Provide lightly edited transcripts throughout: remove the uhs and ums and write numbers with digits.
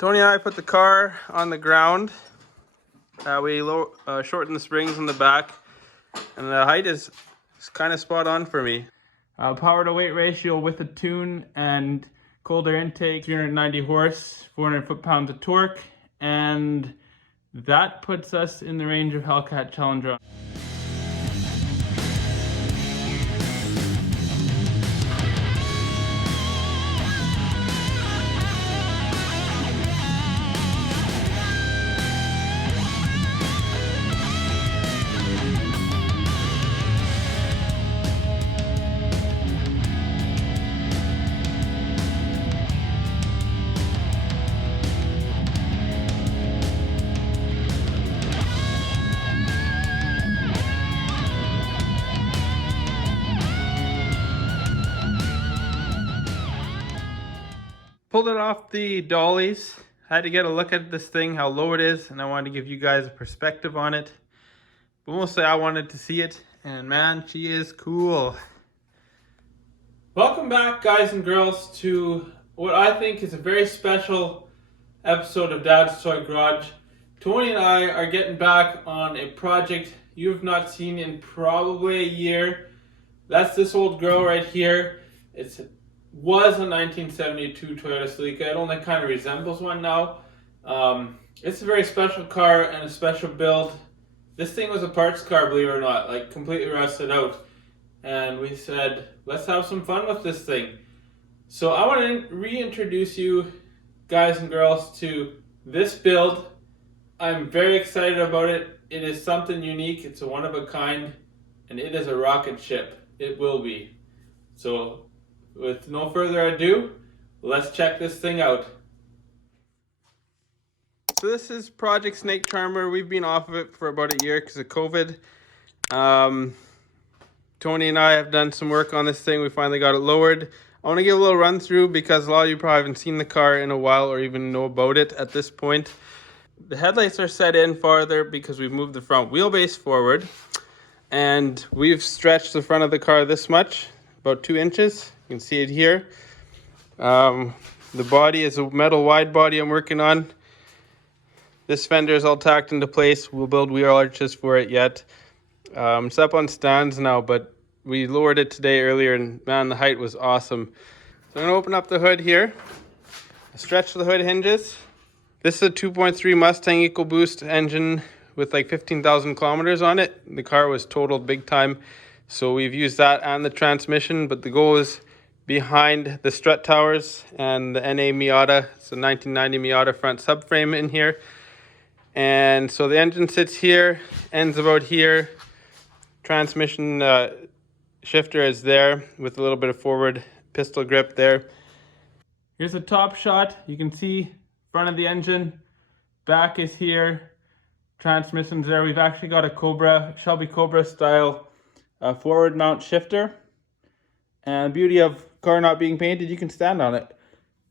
Tony and I put the car on the ground. We shortened the springs on the back, and the height is kind of spot on for me. Power to weight ratio with a tune and cold air intake, 390 horse, 400 foot-pounds of torque, and that puts us in the range of Hellcat Challenger. Pulled it off the dollies. Had to get a look at this thing, how low it is, and I wanted to give you guys a perspective on it. But mostly I wanted to see it, and man, she is cool. Welcome back, guys and girls, to what I think is a very special episode of Dad's Toy Garage. Tony and I are getting back on a project you've not seen in probably a year. That's this old girl right here. Was a 1972 Toyota Celica. It only kind of resembles one now. It's a very special car and a special build. This thing was a parts car, believe it or not, like completely rusted out. And we said, let's have some fun with this thing. So I want to reintroduce you, guys and girls, to this build. I'm very excited about it. It is something unique. It's a one of a kind, and it is a rocket ship. It will be. So with no further ado, let's check this thing out. So this is Project Snake Charmer. We've been off of it for about a year because of COVID. Tony and I have done some work on this thing. We finally got it lowered. I want to give a little run through because a lot of you probably haven't seen the car in a while or even know about it at this point. The headlights are set in farther because we've moved the front wheelbase forward, and we've stretched the front of the car this much, about 2 inches. You can see it here. The body is a metal wide body I'm working on. This fender is all tacked into place. We'll build wheel arches for it yet. It's up on stands now, but we lowered it today earlier, and man, the height was awesome. So I'm gonna open up the hood here. Stretch the hood hinges. This is a 2.3 Mustang EcoBoost engine with like 15,000 kilometers on it. The car was totaled big time, so we've used that and the transmission, but the goal is behind the strut towers and the NA Miata. It's a 1990 Miata front subframe in here. And so the engine sits here, ends about here. Transmission shifter is there with a little bit of forward pistol grip there. Here's a top shot. You can see front of the engine, back is here, transmission's there. We've actually got a Cobra, Shelby Cobra style forward mount shifter. And beauty of car not being painted, you can stand on it.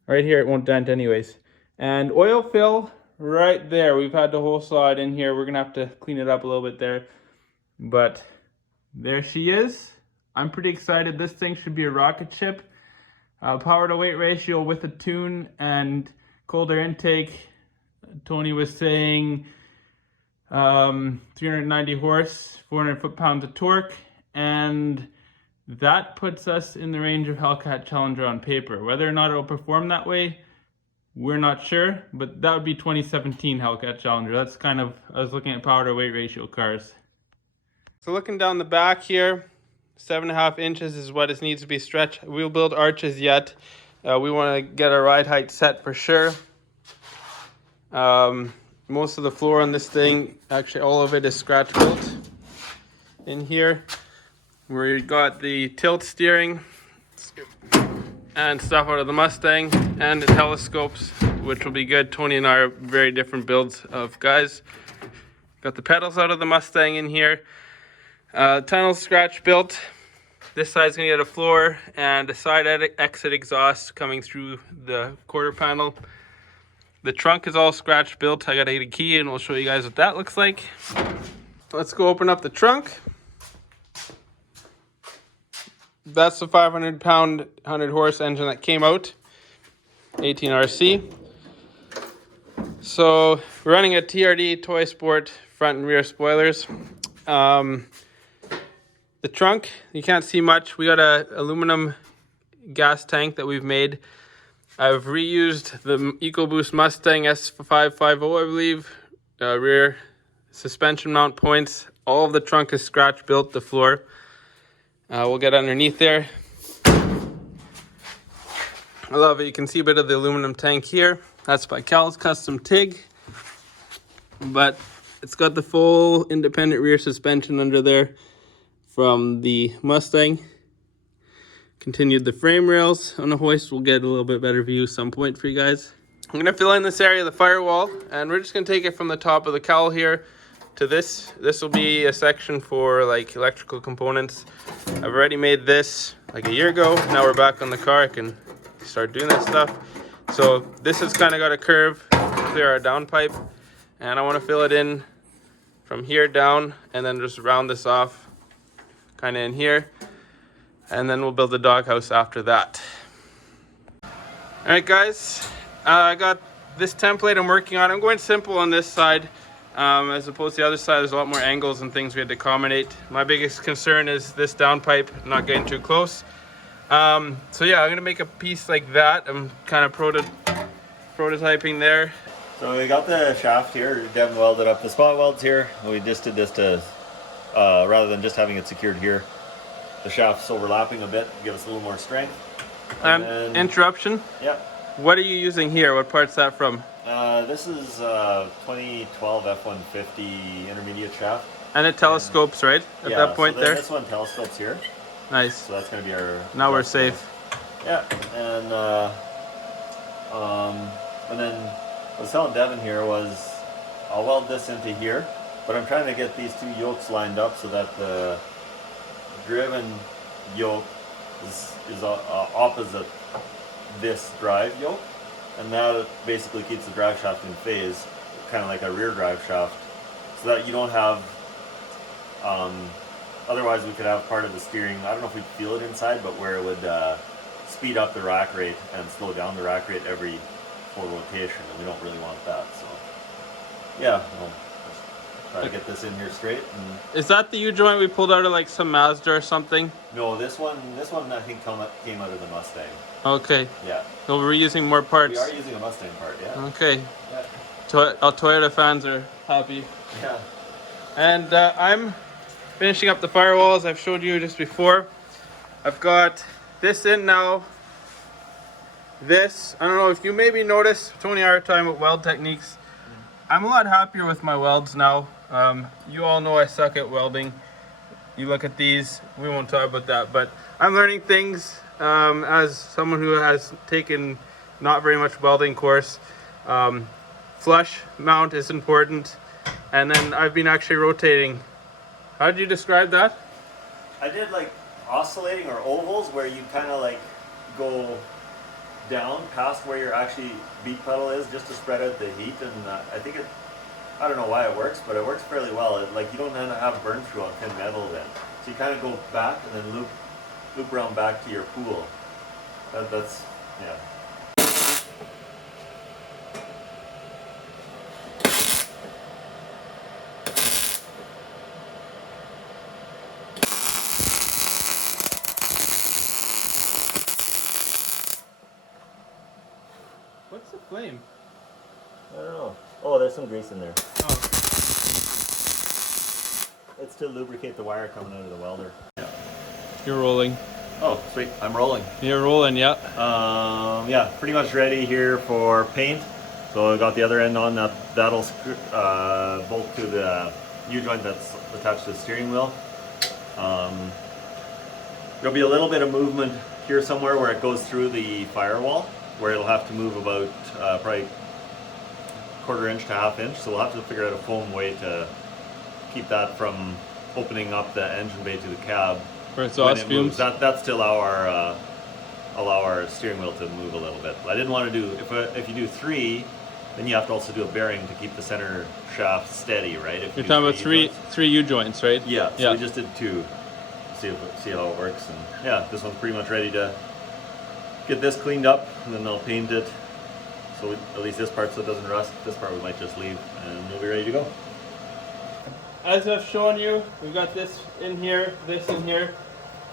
Right here, it won't dent anyways. And oil fill right there. We've had the whole slide in here. We're gonna have to clean it up a little bit there. But there she is. I'm pretty excited. This thing should be a rocket ship. Power to weight ratio with a tune and cold air intake. Tony was saying 390 horse, 400 foot-pounds of torque, and that puts us in the range of Hellcat Challenger on paper. Whether or not it'll perform that way, we're not sure, but that would be 2017 Hellcat Challenger. That's kind of, I was looking at power to weight ratio cars. So looking down the back here, 7.5 inches is what it needs to be stretched. We'll build arches yet. We want to get our ride height set for sure. Most of the floor on this thing, actually all of it is scratch built in here. We got the tilt steering and stuff out of the Mustang and the telescopes, which will be good. Tony and I are very different builds of guys. Got the pedals out of the Mustang in here. Tunnel scratch built. This side's gonna get a floor and a side exit exhaust coming through the quarter panel. The trunk is all scratch built. I gotta get a key and we'll show you guys what that looks like. Let's go open up the trunk. That's the 500-pound, 100-horse engine that came out, 18RC. So we're running a TRD Toy Sport front and rear spoilers. The trunk, you can't see much. We got a aluminum gas tank that we've made. I've reused the EcoBoost Mustang S550, I believe, rear suspension mount points. All of the trunk is scratch built, the floor. We'll get underneath there. I love it. You can see a bit of the aluminum tank here. That's by Cal's Custom TIG. But it's got the full independent rear suspension under there from the Mustang. Continued the frame rails on the hoist. We'll get a little bit better view some point for you guys. I'm going to fill in this area of the firewall, and we're just going to take it from the top of the cowl here to this. This will be a section for like electrical components. I've already made this like a year ago. Now we're back on the car. I can start doing that stuff. So this has kind of got a curve to clear our downpipe, and I want to fill it in from here down and then just round this off kind of in here, and then we'll build the doghouse after that. All right guys, I got this template I'm working on. I'm going simple on this side as opposed to the other side. There's a lot more angles and things we had to accommodate. My biggest concern is this downpipe not getting too close. So yeah, I'm gonna make a piece like that. I'm kind of prototyping there. So we got the shaft here, Devin welded up the spot welds here. We just did this to, rather than just having it secured here, the shaft's overlapping a bit, give us a little more strength. And interruption? Yeah. What are you using here? What part's that from? This is 2012 F-150 intermediate shaft. And it telescopes, right? At that point so there? This one telescopes here. Nice. So that's going to be our... Now we're safe. Yeah, and then what I was telling Devin here was I'll weld this into here, but I'm trying to get these two yokes lined up so that the driven yoke is opposite this drive yoke, and that basically keeps the drive shaft in phase, kind of like a rear drive shaft, so that you don't have otherwise we could have part of the steering, I don't know if we'd feel it inside, but where it would speed up the rack rate and slow down the rack rate every full rotation, and we don't really want that. So yeah, we'll just try to get this in here straight. And is that the U-joint we pulled out of like some Mazda or something? no, this one I think came out of the Mustang. Okay. Yeah. So we're using more parts. We are using a Mustang part, yeah. Okay. Yeah. Toyota fans are happy. Yeah. And I'm finishing up the firewalls I've showed you just before. I've got this in now. This, I don't know if you maybe noticed, Tony and I are talking about weld techniques. I'm a lot happier with my welds now. You all know I suck at welding. You look at these, we won't talk about that, but I'm learning things as someone who has taken not very much welding course. Flush mount is important, and then I've been actually rotating. How did you describe that? I did like oscillating or ovals where you kind of like go down past where your actually beat pedal is just to spread out the heat, and I think I don't know why it works, but it works fairly well. Like you don't end up have burn through on thin metal then. So you kind of go back and then loop around back to your pool. That's, yeah. What's the flame? I don't know. Oh, there's some grease in there. Oh. It's to lubricate the wire coming out of the welder. Yeah. You're rolling. Oh, sweet. I'm rolling. You're rolling, yeah. Yeah, pretty much ready here for paint. So I got the other end on. That'll bolt to the U-joint that's attached to the steering wheel. There'll be a little bit of movement here somewhere where it goes through the firewall, where it'll have to move about probably 1/4 inch to 1/2 inch. So we'll have to figure out a foam way to keep that from opening up the engine bay to the cab. For exhaust fumes? That's to allow our steering wheel to move a little bit. But I didn't want to do, if you do 3, then you have to also do a bearing to keep the center shaft steady, right? If you're talking about three U-joints, right? Yeah, so we just did 2. See how it works. And yeah, this one's pretty much ready to get this cleaned up, and then I'll paint it, So at least this part so it doesn't rust. This part we might just leave and we'll be ready to go. As I've shown you, we've got this in here, this in here.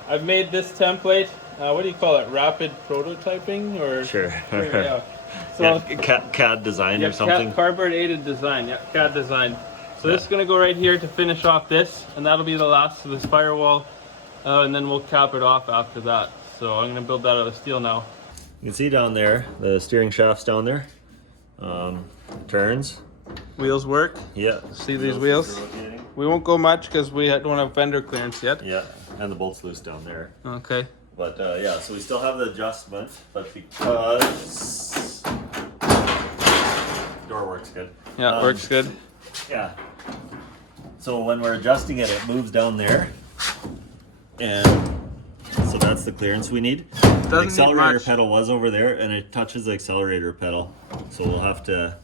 I've made this template. What do you call it? Rapid prototyping, or Sure. yeah. So Yeah, CAD design or something. Cardboard aided design. Yeah, CAD design. So this is gonna go right here to finish off this, and that'll be the last of this firewall, and then we'll cap it off after that. So I'm gonna build that out of steel now. You can see down there, the steering shaft's down there. Turns. Wheels work. Yeah. See these wheels? We won't go much because we don't have vendor clearance yet. Yeah, and the bolt's loose down there. Okay. But yeah, so we still have the adjustment, but because door works good. Yeah, it works good. Yeah. So when we're adjusting it, it moves down there, and so that's the clearance we need. The accelerator pedal was over there, and it touches the accelerator pedal, so we'll have to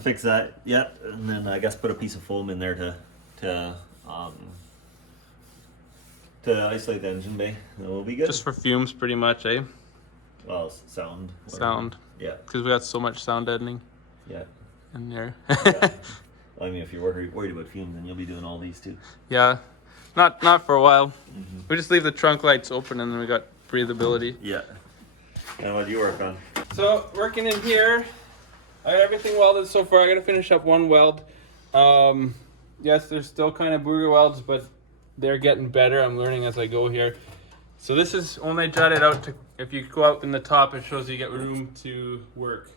fix that yet, and then I guess put a piece of foam in there to isolate the engine bay. That will be good. Just for fumes, pretty much, eh? Well, sound. Sound. Yeah. Because we got so much sound deadening. Yeah. In there. Yeah. I mean, if you're worried about fumes, then you'll be doing all these too. Yeah. Not for a while. Mm-hmm. We just leave the trunk lights open, and then we got breathability. Yeah. And what do you work on? So working in here, I got everything welded so far. I got to finish up one weld. Yes, there's still kind of booger welds, but they're getting better. I'm learning as I go here. So this is only jutted out to, if you go out in the top, it shows you get room to work.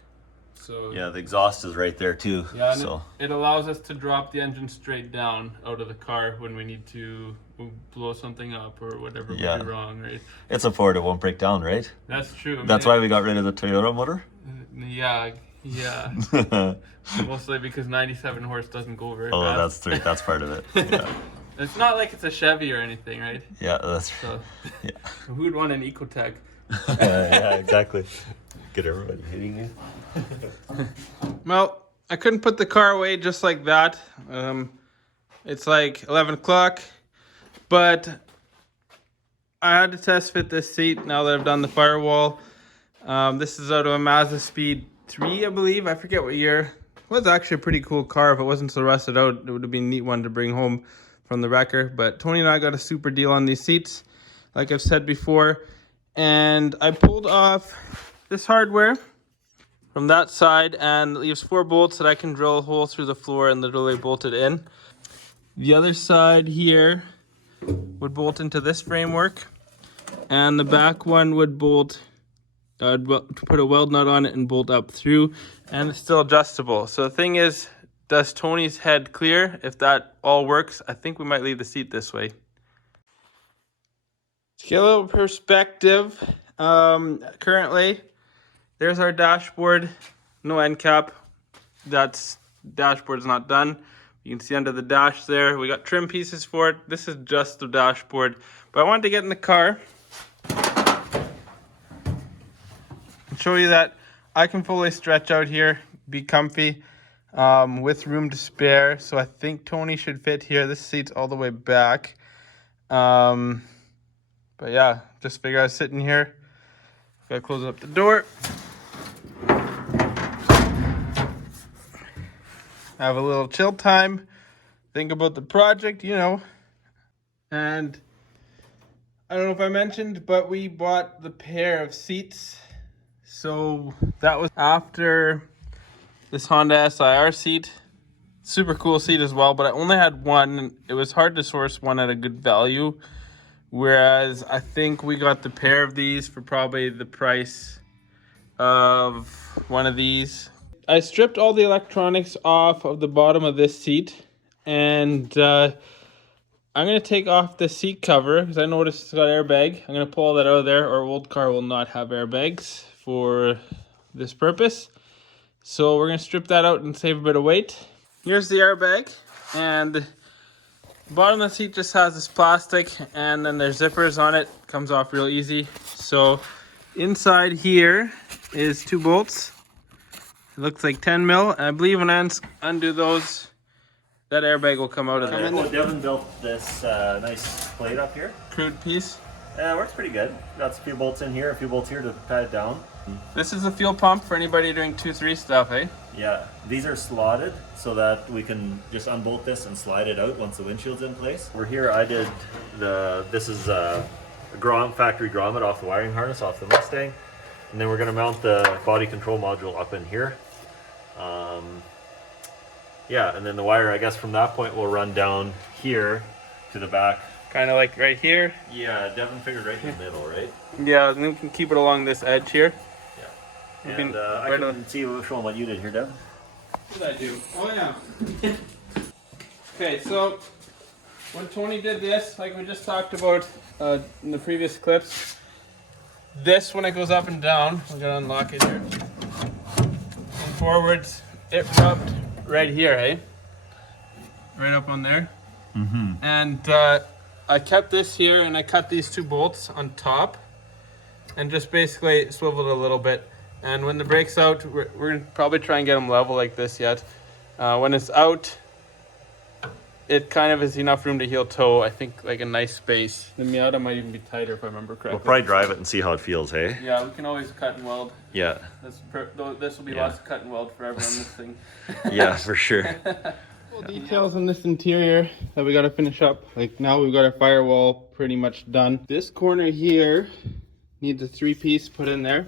So yeah, the exhaust is right there too. Yeah, and so it allows us to drop the engine straight down out of the car when we need to blow something up or whatever would be wrong, right? It's a Ford, it won't break down, right? That's true. That's why we got rid of the Toyota motor? Yeah. Mostly because 97 horse doesn't go very fast. Oh, that's part of it. Yeah. It's not like it's a Chevy or anything, right? Yeah, that's so, yeah. Who'd want an Ecotec? Yeah, exactly. Get everybody hitting you. Well, I couldn't put the car away just like that. It's like 11 o'clock, but I had to test fit this seat now that I've done the firewall. This is out of a Mazda Speed 3, I believe. I forget what year. It was actually a pretty cool car. If it wasn't so rusted out, it would have been a neat one to bring home from the wrecker. But Tony and I got a super deal on these seats, like I've said before. And I pulled off this hardware from that side, and it leaves 4 bolts that I can drill a hole through the floor and literally bolt it in. The other side here would bolt into this framework, and the back one would bolt, put a weld nut on it and bolt up through, and it's still adjustable. So the thing is, does Tony's head clear? If that all works, I think we might leave the seat this way. To get a little perspective, currently, there's our dashboard, no end cap. That's dashboard's not done. You can see under the dash there, we got trim pieces for it. This is just the dashboard, but I wanted to get in the car and show you that I can fully stretch out here, be comfy, with room to spare. So I think Tony should fit here. This seat's all the way back. But yeah, just figure I was sitting here. Gotta close up the door. Have a little chill time. Think about the project, you know. And I don't know if I mentioned, but we bought the pair of seats. So that was after this Honda SIR seat. Super cool seat as well, but I only had one. It was hard to source one at a good value. Whereas I think we got the pair of these for probably the price of one of these. I stripped all the electronics off of the bottom of this seat, and I'm going to take off the seat cover because I noticed it's got airbag. I'm going to pull that out of there. Our old car will not have airbags for this purpose. So we're going to strip that out and save a bit of weight. Here's the airbag, and the bottom of the seat just has this plastic, and then there's zippers on it. Comes off real easy. So inside here is 2 bolts. It looks like 10 mil, and I believe when I undo those, that airbag will come out of there. Devin built this nice plate up here. Crude piece. Yeah, it works pretty good. Got a few bolts in here, a few bolts here to tie it down. This is a fuel pump for anybody doing 2-3 stuff, eh? Yeah, these are slotted so that we can just unbolt this and slide it out once the windshield's in place. Over here I did this is a factory grommet off the wiring harness off the Mustang. And then we're gonna mount the body control module up in here. Yeah, and then the wire, I guess from that point will run down here to the back. Kind of like right here. Yeah, Devin figured right in the middle, right? Yeah, and then we can keep it along this edge here. Yeah. And I can see show them what you did here, Devin. What did I do? Oh yeah. Okay, so when Tony did this, like we just talked about in the previous clips, this when it goes up and down, we're gonna unlock it here. And forwards, it rubbed right here, hey? Right up on there. Mm-hmm. And I kept this here and I cut these 2 bolts on top and just basically swiveled a little bit. And when the brake's out, we're gonna probably try and get them level like this yet. When it's out, it kind of is enough room to heel toe. I think like a nice space. The Miata might even be tighter if I remember correctly. We'll probably drive it and see how it feels, hey? Yeah, we can always cut and weld. Yeah. This will be lots of cut and weld forever on this thing. Yeah, for sure. Details on this interior that we got to finish up. Like now we've got our firewall pretty much done. This corner here needs a 3-piece put in there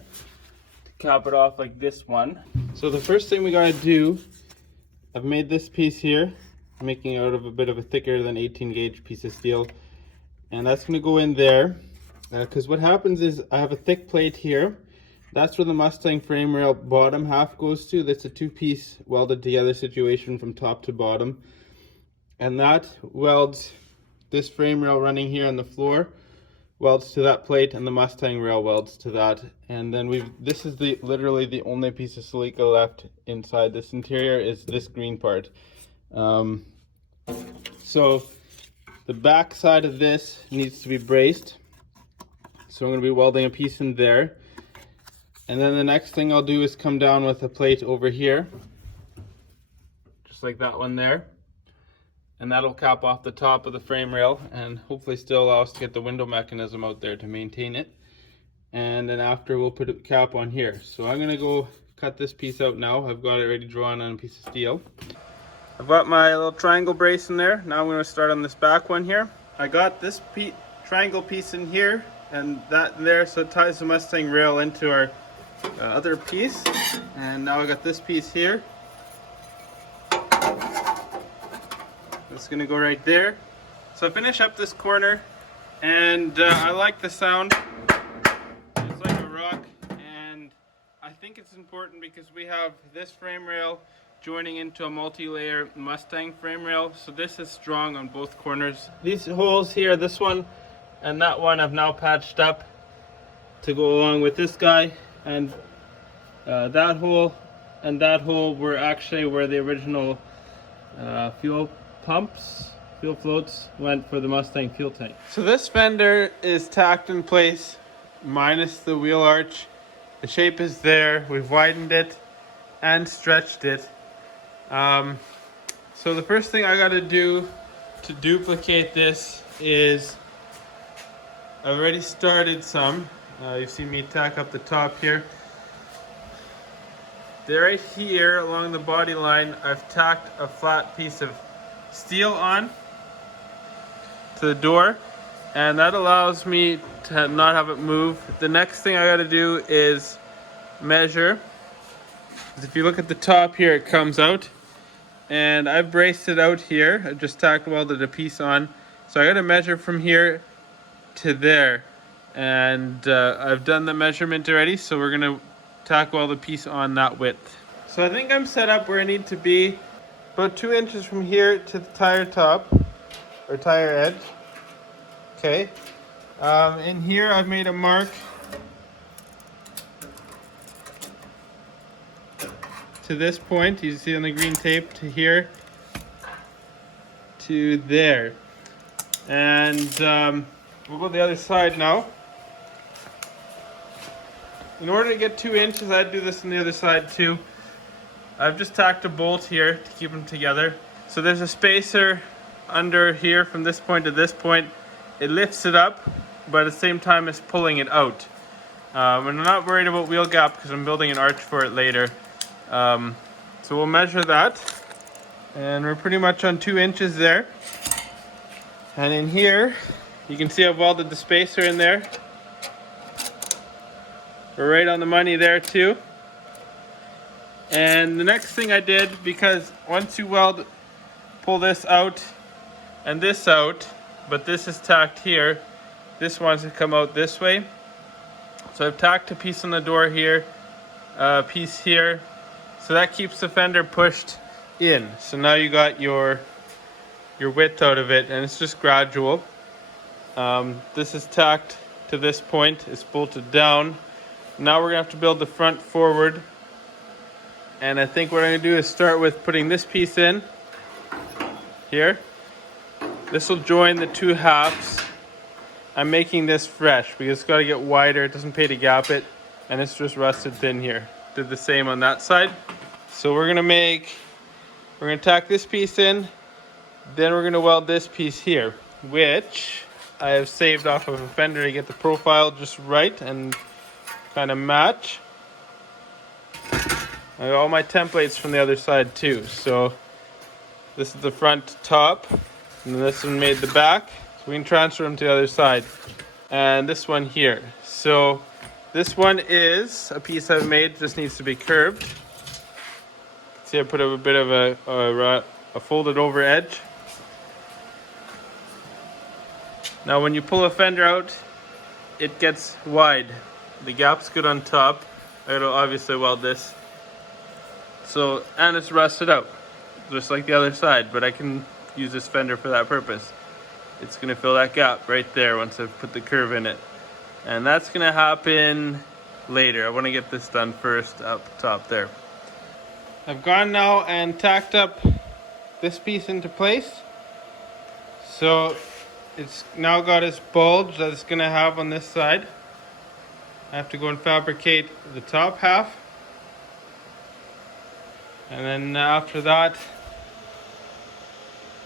to cap it off like this one. So the first thing we got to do, I've made this piece here, making it out of a bit of a thicker than 18 gauge piece of steel, and that's going to go in there because what happens is I have a thick plate here. That's where the Mustang frame rail bottom half goes to. That's a 2-piece welded together situation from top to bottom. And that welds this frame rail running here on the floor, welds to that plate, and the Mustang rail welds to that. And then this is literally the only piece of Celica left inside this interior is this green part. So the back side of this needs to be braced. So I'm going to be welding a piece in there. And then the next thing I'll do is come down with a plate over here, just like that one there. And that'll cap off the top of the frame rail and hopefully still allow us to get the window mechanism out there to maintain it. And then after we'll put a cap on here. So I'm gonna go cut this piece out now. I've got it ready drawn on a piece of steel. I've got my little triangle brace in there. Now I'm gonna start on this back one here. I got this triangle piece in here and that in there, so it ties the Mustang rail into our other piece. And now I got this piece here. It's gonna go right there. So I finish up this corner, and I like the sound. It's like a rock, and I think it's important because we have this frame rail joining into a multi-layer Mustang frame rail, so this is strong on both corners. These holes here, this one and that one, I've now patched up to go along with this guy, and that hole and that hole were actually where the original fuel floats went for the Mustang fuel tank. So this fender is tacked in place minus the wheel arch. The shape is there. We've widened it and stretched it. So the first thing I got to do to duplicate this is I've already started some. You've seen me tack up the top here. Right here along the body line, I've tacked a flat piece of steel on to the door, and that allows me to not have it move. The next thing I got to do is measure. If you look at the top here, it comes out, and I've braced it out here. I just tack welded a piece on, so I got to measure from here to there, and I've done the measurement already, so we're gonna tack weld the piece on that width. So I think I'm set up where I need to be, about 2 inches from here to the tire top or tire edge. Okay. In here I've made a mark to this point. You see on the green tape, to here to there. And we'll go the other side now. In order to get 2 inches, I'd do this on the other side too. I've just tacked a bolt here to keep them together. So there's a spacer under here from this point to this point. It lifts it up but at the same time as pulling it out. And I'm not worried about wheel gap because I'm building an arch for it later. So we'll measure that. And we're pretty much on 2 inches there. And in here, you can see I've welded the spacer in there. We're right on the money there too. And the next thing I did, because once you pull this out and this out, but this is tacked here, this wants to come out this way. So I've tacked a piece on the door here, a piece here, so that keeps the fender pushed in. So now you got your width out of it, and it's just gradual. This is tacked to this point, it's bolted down. Now we're gonna have to build the front forward. And I think what I'm gonna do is start with putting this piece in here. This will join the 2 halves. I'm making this fresh because it's got to get wider. It doesn't pay to gap it, and it's just rusted thin here. Did the same on that side. So we're gonna tack this piece in, then we're gonna weld this piece here, which I have saved off of a fender to get the profile just right and kind of match. I got all my templates from the other side too. So this is the front top, and then this one made the back. We can transfer them to the other side. And this one here. So this one is a piece I've made, just needs to be curved. See, I put a bit of a folded over edge. Now when you pull a fender out, it gets wide. The gap's good on top. I gotta obviously weld this. So, and it's rusted out, just like the other side, but I can use this fender for that purpose. It's gonna fill that gap right there once I've put the curve in it. And that's gonna happen later. I wanna get this done first up top there. I've gone now and tacked up this piece into place. So it's now got its bulge that it's gonna have on this side. I have to go and fabricate the top half. And then after that,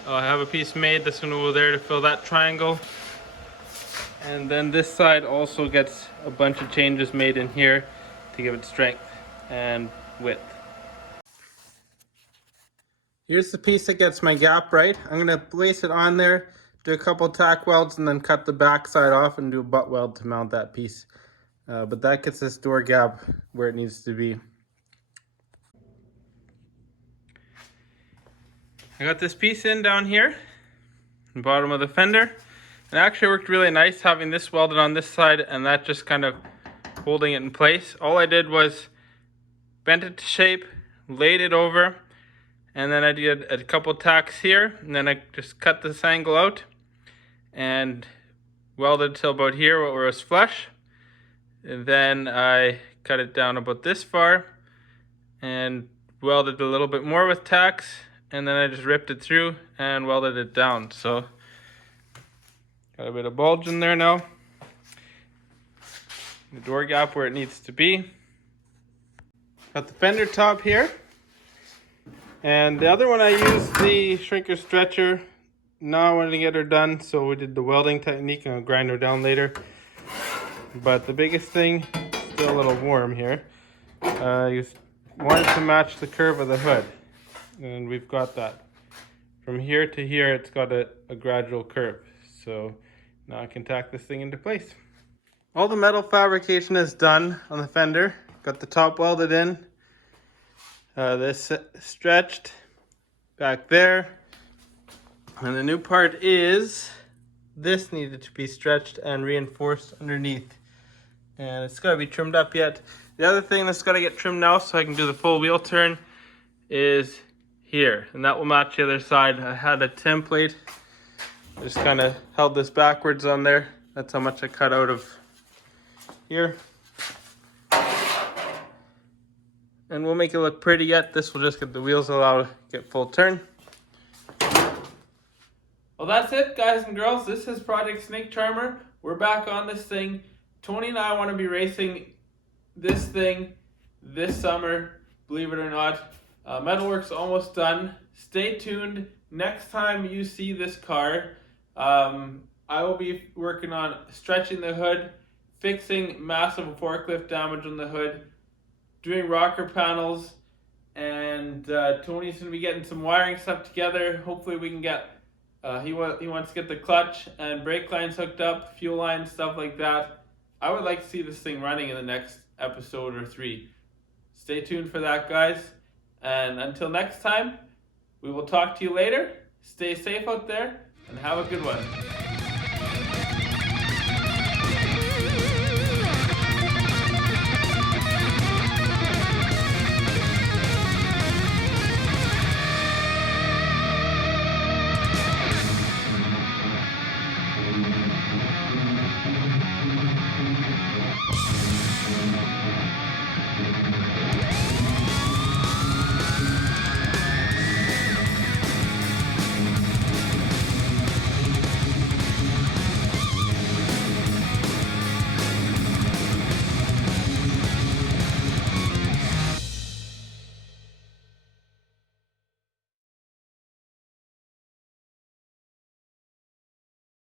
I have a piece made that's going to go there to fill that triangle. And then this side also gets a bunch of changes made in here to give it strength and width. Here's the piece that gets my gap right. I'm going to place it on there, do a couple tack welds, and then cut the back side off and do a butt weld to mount that piece. But that gets this door gap where it needs to be. I got this piece in down here, the bottom of the fender. It actually worked really nice having this welded on this side and that just kind of holding it in place. All I did was bent it to shape, laid it over, and then I did a couple tacks here, and then I just cut this angle out and welded till about here where it was flush. And then I cut it down about this far and welded a little bit more with tacks. And then I just ripped it through and welded it down. So, got a bit of bulge in there now. The door gap where it needs to be. Got the fender top here. And the other one I used the shrinker stretcher. Now I wanted to get her done, so we did the welding technique and I'll grind her down later. But the biggest thing, still a little warm here. I wanted to match the curve of the hood. And we've got that. From here to here, it's got a gradual curve. So now I can tack this thing into place. All the metal fabrication is done on the fender. Got the top welded in. This stretched back there. And the new part is this needed to be stretched and reinforced underneath. And it's got to be trimmed up yet. The other thing that's got to get trimmed now so I can do the full wheel turn is here, and that will match the other side. I had a template, I just kind of held this backwards on there. That's how much I cut out of here. And we'll make it look pretty yet. This will just get the wheels allowed to get full turn. Well, that's it, guys and girls. This is Project Snake Charmer. We're back on this thing. Tony and I want to be racing this thing this summer, believe it or not. Metalwork's almost done. Stay tuned. Next time you see this car, I I will be working on stretching the hood, fixing massive forklift damage on the hood, doing rocker panels, and Tony's going to be getting some wiring stuff together. Hopefully we can get, he wants to get the clutch and brake lines hooked up, fuel lines, stuff like that. I would like to see this thing running in the next episode or 3. Stay tuned for that, guys. And until next time, we will talk to you later. Stay safe out there and have a good one.